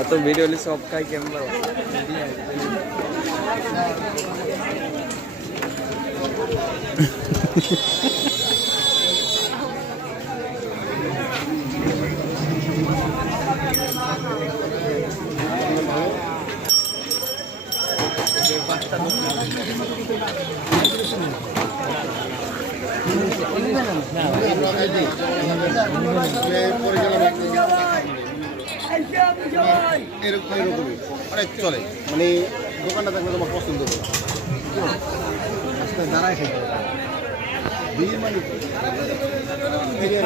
এত ভিডিও হলে সব খাই ক্যামেরা এরকমই অনেক চলে মানে দোকানটা থাকলে তোমার পছন্দ হবে দাঁড়ায় খেতে মানে ভিডিও